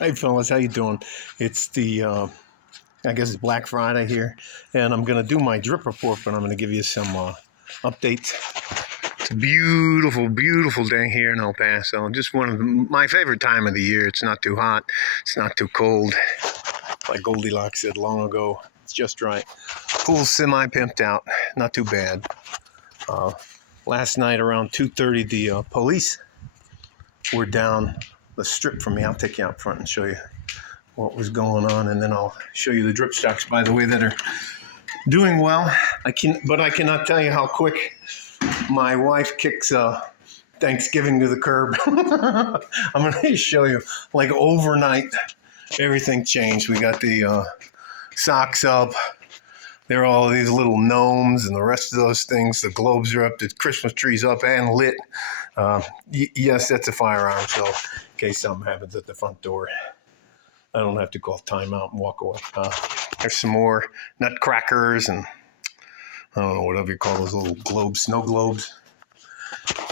Hey fellas, how you doing? It's I guess it's Black Friday here, and I'm gonna do my drip report, but I'm gonna give you some updates. It's a beautiful, beautiful day here in El Paso. Just one of my favorite time of the year. It's not too hot, it's not too cold. Like Goldilocks said long ago, it's just right. Pool's semi-pimped out, not too bad. Uh, Last night around 2:30, the police were down the strip from me. I'll take you out front and show you what was going on, and then I'll show you the drip stocks, by the way, that are doing well. But I cannot tell you how quick my wife kicks Thanksgiving to the curb. I'm going to show you, like overnight, everything changed. We got the socks up. There are all these little gnomes and the rest of those things. The globes are up, the Christmas tree's up and lit. Yes, that's a firearm, so in case something happens at the front door, I don't have to call timeout and walk away. There's some more nutcrackers and I don't know, whatever you call those little globes, snow globes.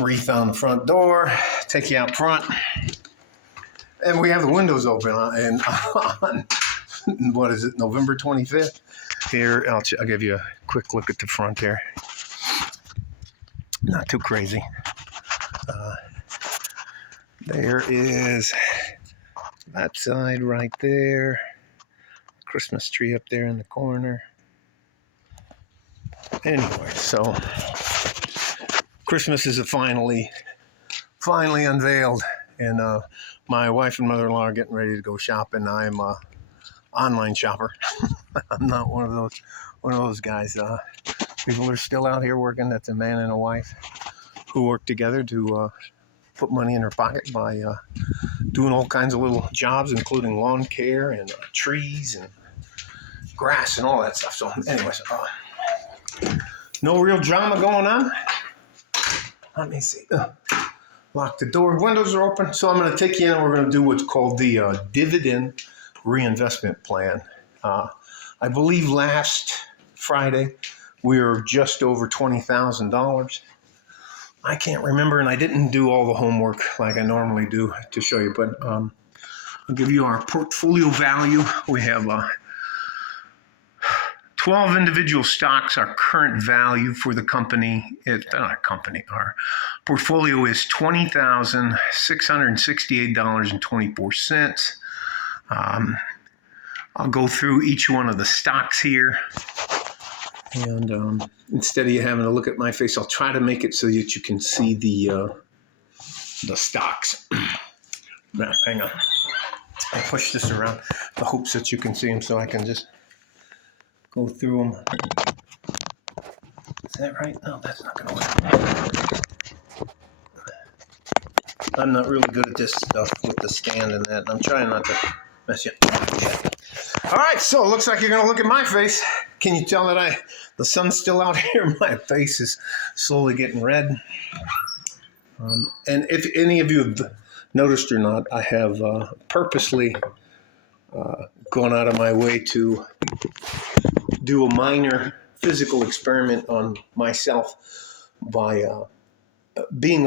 Wreath on the front door, take you out front. And we have the windows open on what is it, November 25th? Here, I'll give you a quick look at the front here. Not too crazy. There is that side right there. Christmas tree up there in the corner. Anyway, so Christmas is finally unveiled, and my wife and mother-in-law are getting ready to go shopping. I'm a online shopper. I'm not one of those guys. People are still out here working. That's a man and a wife who work together to put money in their pocket by doing all kinds of little jobs, including lawn care and trees and grass and all that stuff. So anyways, no real drama going on. Let me see. Lock the door. Windows are open. So I'm going to take you in and we're going to do what's called the dividend reinvestment plan. I believe last Friday we were just over $20,000. I can't remember, and I didn't do all the homework like I normally do to show you, but I'll give you our portfolio value. We have 12 individual stocks. Our current value for the company, our portfolio is $20,668.24. I'll go through each one of the stocks here. And instead of you having to look at my face, I'll try to make it so that you can see the stocks. Now, hang on. I push this around the hopes that you can see them so I can just go through them. Is that right? No, that's not going to work. I'm not really good at this stuff with the stand and that. I'm trying not to mess you up. All right, so it looks like you're going to look at my face. Can you tell that the sun's still out here? My face is slowly getting red. And if any of you have noticed or not, I have purposely gone out of my way to do a minor physical experiment on myself by being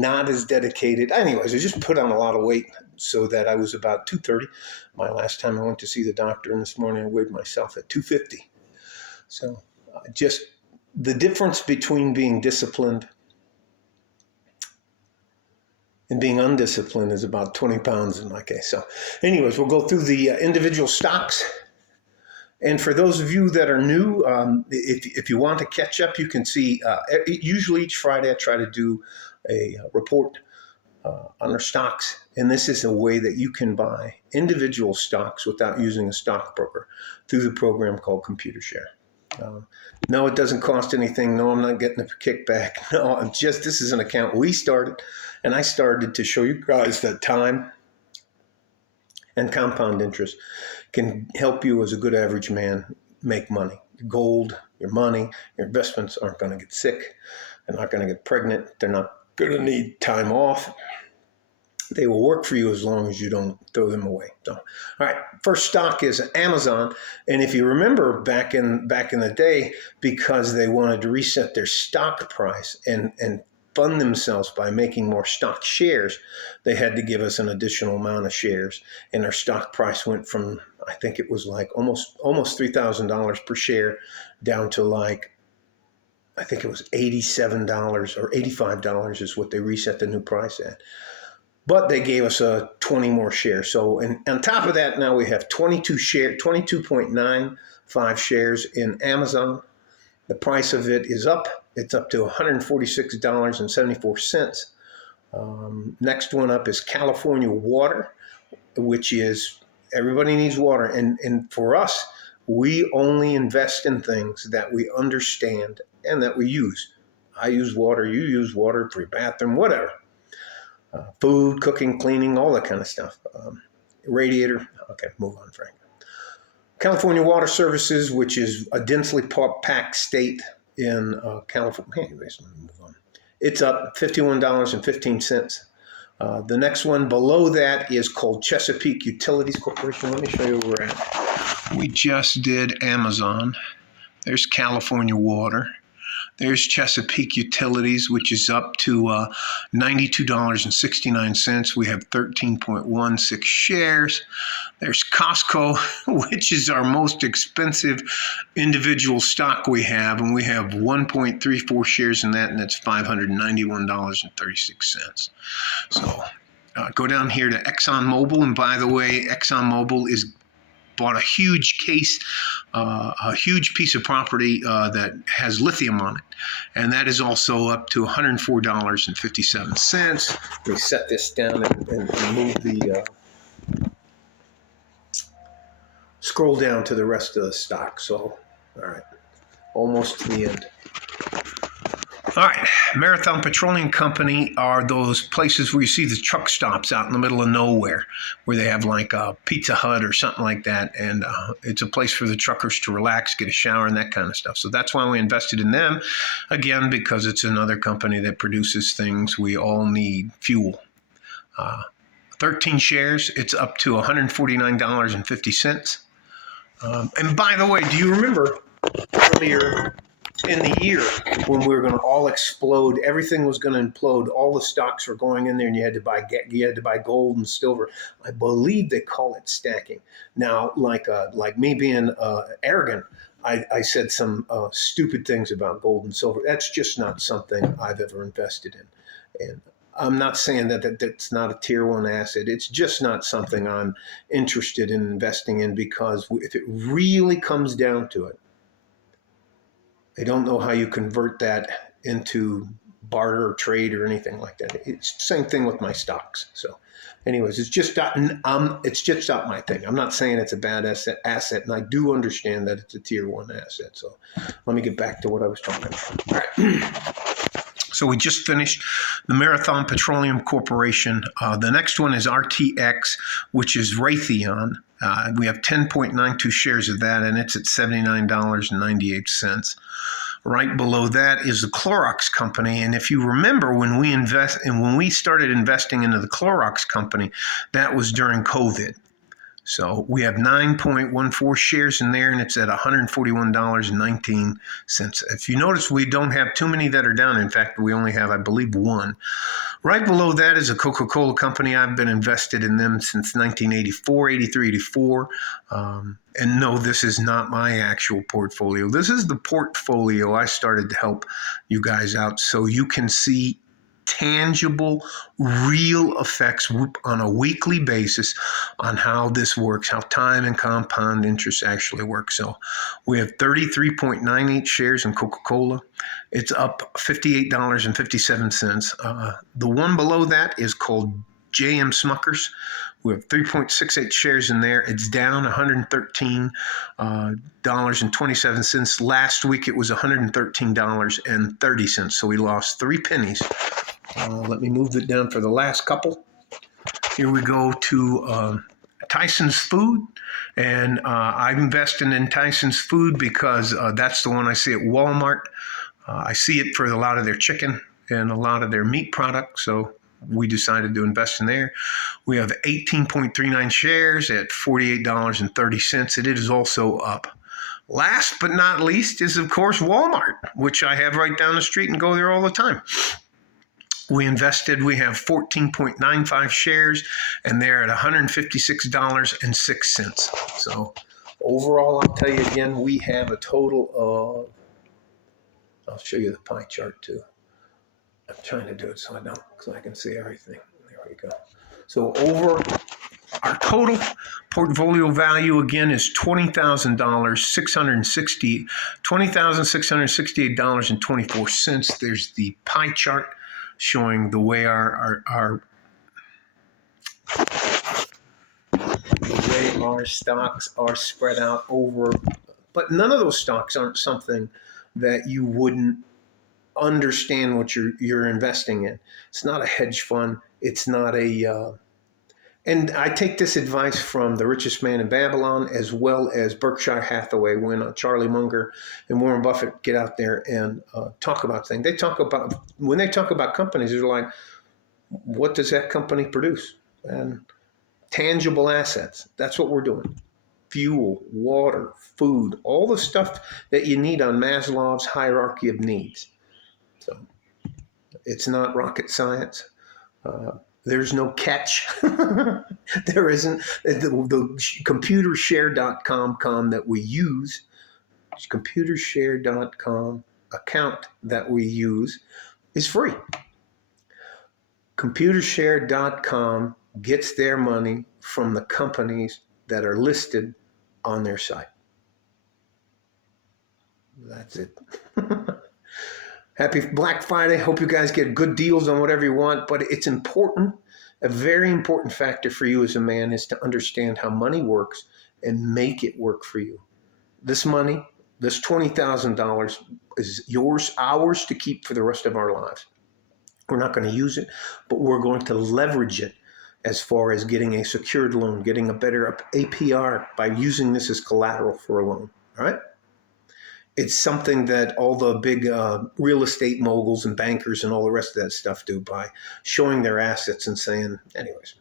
not as dedicated. Anyways, I just put on a lot of weight so that I was about 230. My last time I went to see the doctor, and this morning I weighed myself at 250. So just the difference between being disciplined and being undisciplined is about 20 pounds in my case. So anyways, we'll go through the individual stocks. And for those of you that are new, if you want to catch up, you can see, usually each Friday I try to do a report on our stocks. And this is a way that you can buy individual stocks without using a stockbroker through the program called ComputerShare. No, it doesn't cost anything. No, I'm not getting a kickback. No, this is an account we started. And I started to show you guys that time and compound interest can help you as a good average man make money. Your gold, your money, your investments aren't going to get sick. They're not going to get pregnant. They're not going to need time off. They will work for you as long as you don't throw them away. So, all right, first stock is Amazon. And if you remember back in the day, because they wanted to reset their stock price and fund themselves by making more stock shares, they had to give us an additional amount of shares. And our stock price went from, I think it was like almost $3,000 per share down to like, I think it was $87 or $85 is what they reset the new price at. But they gave us 20 more shares. So, and on top of that, now we have 22.95 shares in Amazon. The price of it is up. It's up to $146.74. Next one up is California Water, which is, everybody needs water. And for us, we only invest in things that we understand and that we use. I use water, you use water for your bathroom, whatever. Food, cooking, cleaning, all that kind of stuff. Radiator. Okay, move on, Frank. California Water Services, which is a densely packed state in California. Anyways, let me move on. It's up $51.15. The next one below that is called Chesapeake Utilities Corporation. Let me show you where we're at. We just did Amazon. There's California Water. There's Chesapeake Utilities, which is up to $92.69. We have 13.16 shares. There's Costco, which is our most expensive individual stock we have, and we have 1.34 shares in that, and that's $591.36. So go down here to ExxonMobil, and by the way, ExxonMobil is bought a huge piece of property that has lithium on it. And that is also up to $104.57. Let me set this down and move the, scroll down to the rest of the stock. So, all right, almost to the end. All right, Marathon Petroleum Company are those places where you see the truck stops out in the middle of nowhere, where they have like a Pizza Hut or something like that. And it's a place for the truckers to relax, get a shower, and that kind of stuff. So that's why we invested in them, again, because it's another company that produces things we all need, fuel. 13 shares, it's up to $149.50. And by the way, do you remember earlier in the year when we were going to all explode, everything was going to implode, all the stocks were going in there, and you had to buy gold and silver? I believe they call it stacking. Now, like me being arrogant, I said some stupid things about gold and silver. That's just not something I've ever invested in. And I'm not saying that that's not a tier one asset. It's just not something I'm interested in investing in, because if it really comes down to it, I don't know how you convert that into barter or trade or anything like that. It's the same thing with my stocks. So anyways, it's just not my thing. I'm not saying it's a bad asset, and I do understand that it's a tier one asset. So let me get back to what I was talking about. All right. So we just finished the Marathon Petroleum Corporation. The next one is RTX, which is Raytheon. We have 10.92 shares of that, and it's at $79.98. Right below that is the Clorox Company, and if you remember, when we started investing into the Clorox Company, that was during COVID. So we have 9.14 shares in there, and it's at $141.19. If you notice, we don't have too many that are down. In fact, we only have, I believe, one. Right below that is a Coca-Cola Company. I've been invested in them since 1984, 83, 84. And no, this is not my actual portfolio. This is the portfolio I started to help you guys out so you can see tangible, real effects on a weekly basis on how this works, how time and compound interest actually work. So we have 33.98 shares in Coca-Cola. It's up $58.57. The one below that is called J.M. Smuckers. We have 3.68 shares in there. It's down $113.27. Last week it was $113.30. So we lost 3 pennies. Let me move it down for the last couple. Here we go to Tyson's Food. And I'm investing in Tyson's Food because that's the one I see at Walmart. I see it for a lot of their chicken and a lot of their meat products. So we decided to invest in there. We have 18.39 shares at $48.30. It is also up. Last but not least is, of course, Walmart, which I have right down the street and go there all the time. we invested. We have 14.95 shares, and they're at $156.06. So overall, I'll tell you again, we have a total of, I'll show you the pie chart too. I'm trying to do it so I can see everything. There we go. So over our total portfolio value again is $20,668.24. There's the pie chart showing the way our stocks are spread out over, but none of those stocks aren't something that you wouldn't understand what you're investing in. It's not a hedge fund. It's not a and I take this advice from The Richest Man in Babylon, as well as Berkshire Hathaway. When Charlie Munger and Warren Buffett get out there and talk about things, when they talk about companies, they're like, what does that company produce? And tangible assets. That's what we're doing. Fuel, water, food, all the stuff that you need on Maslow's hierarchy of needs. So it's not rocket science. There's no catch. There isn't. The computershare.com that we use, computershare.com account that we use is free. Computershare.com gets their money from the companies that are listed on their site. That's it. Happy Black Friday. Hope you guys get good deals on whatever you want, but it's important. A very important factor for you as a man is to understand how money works and make it work for you. This money, this $20,000 is yours, ours to keep for the rest of our lives. We're not going to use it, but we're going to leverage it as far as getting a secured loan, getting a better APR by using this as collateral for a loan. All right? It's something that all the big real estate moguls and bankers and all the rest of that stuff do by showing their assets and saying, anyways,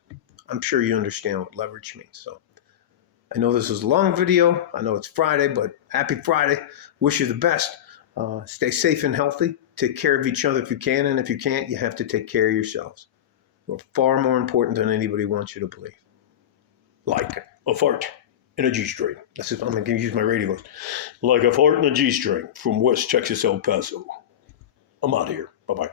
I'm sure you understand what leverage means. So I know this is a long video. I know it's Friday, but happy Friday. Wish you the best. Stay safe and healthy. Take care of each other if you can. And if you can't, you have to take care of yourselves. You're far more important than anybody wants you to believe. Like a fart in a G-string. That's it. I'm going to use my radio voice. Like a fart in a G-string from West Texas, El Paso. I'm out of here. Bye-bye.